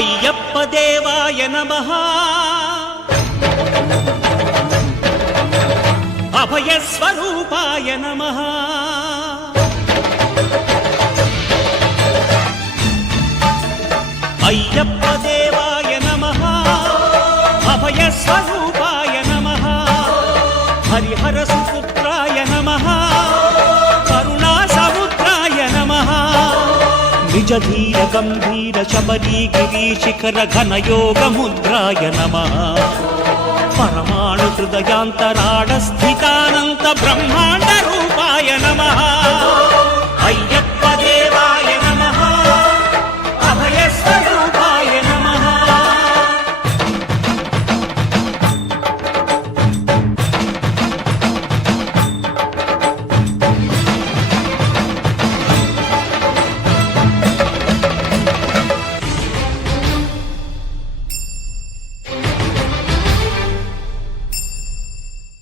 అయ్యప్ప దేవాయ నమః అభయ స్వరూపాయ నమః అయ్యప్ప దేవాయ నమః అభయ స్వరూపాయ నమః హరిహర సుపుత్రాయ నమః కరుణా సముద్రాయ నమః నిజ ధీర గంభీర శబరీ గిరీశిఖర ఘనయోగ ముద్రాయ నమః పరమాణు హృదయాంతరాడ స్థితానంత బ్రహ్మాండ రూపాయ నమః అయ్యప్ప దేవాయ నమః అభయ స్వరూపాయ నమః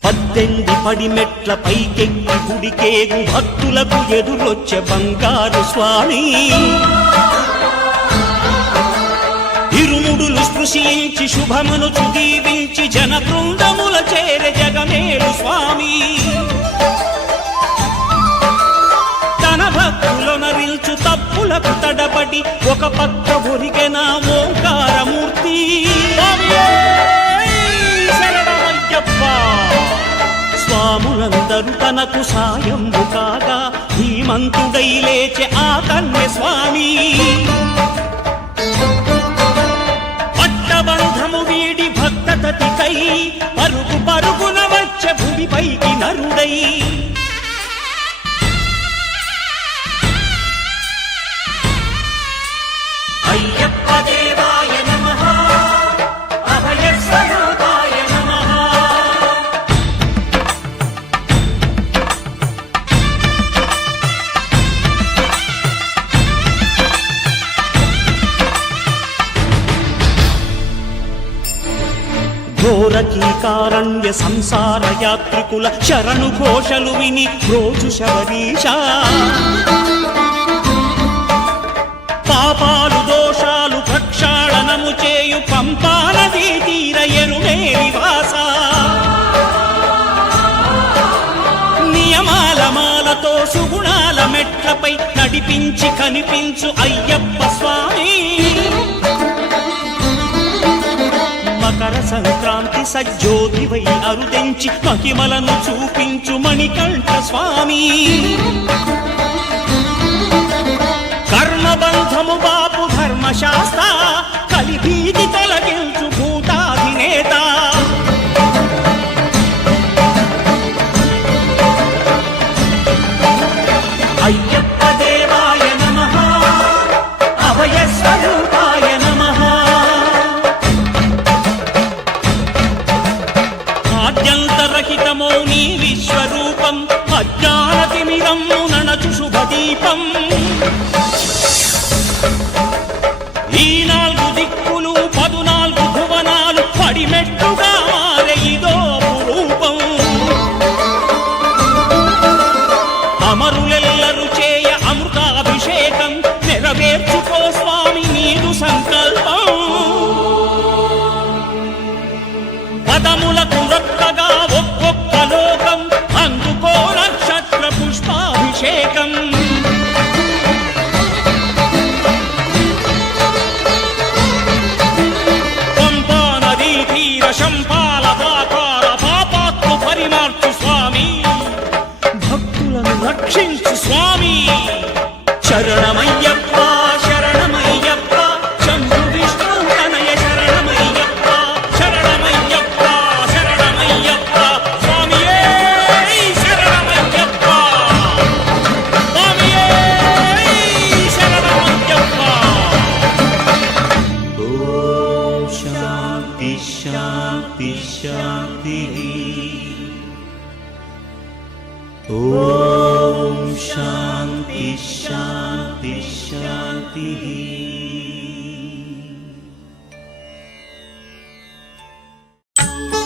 పద్దెనిమిది పడిమెట్ల పైకెక్కి గుడికేగు భక్తులకు ఎదురొచ్చే బంగారు స్వామి ఇరుముడులు స్పృశించి శుభమును దీవించి జన బృందముల చేరే జగమేలు స్వామి తన భక్తులొనరిల్చు తప్పులకు తడబడి ఒక పక్క ఒరిగెన ఓంకారమూర్తి స్వాములందరూ తనకు సాయంబు కాగా ధీమంతుడై లేచే ఆ కన్య స్వామి పట్టబంధము వీడి భక్తతతికై పరుగు పరుగున వచ్చే భూమిపైకి నరుడై అయ్యప్ప దేవాయ నమః అభయ స్వరూపాయ నమః ఘోరకీకారణ్య సంసార యాత్రికుల శరణు ఘోషలు విని రోజు శబరీష పాపాలు దోషాలు ప్రక్షాళనము చేయు పంపానదీ తీర ఎరుడే నివాస నియమాల మాలతో సుగుణాల మెట్లపై నడిపించి కనిపించు అయ్యప్ప స్వామి మకర సంక్రాంతి సజ్జోతివై అరుదెంచి మహిమలను చూపించు మణికంఠ స్వామి కర్మబంధము బాపు ధర్మశాస్త్ర కలిభీతి తొలగించు భూతాధినేత అయ్యప్ప దేవాయ నమః అభయ స్వరూపాయ నమః ఆద్యంతరహితమో నీ విశ్వరూపం అజ్ఞానతిమిరం నణచు శుభదీపం ఈ నాలుగు దిక్కులు 14 భువనాలు పడిమెట్టుగా మారే ఇదో రూపం అమరులెల్లరు చేయ అమృతాభిషేకం నెరవేర్చుకో స్వామి నీదు సంకల్పం పదములకు రొక్కగా ఒక్కొక్క లోకం అందుకో నక్షత్ర పుష్పాభిషేకం శంపాల దాకార పాపాత్మ పరిమార్చు స్వామి భక్తులను రక్షించు స్వామి శరణమయ్యప్ప శరణమయ్యప్ప శంభు విష్ణు తనయ శరణమయ్యప్ప శరణమయ్యప్ప శరణమయ్యప్ప స్వామియే శరణమయ్యప్ప స్వామియే శరణమయ్యప్ప ఓం శాంతి శాంతి శాంతి ఓం శాంతి శాంతి శాంతి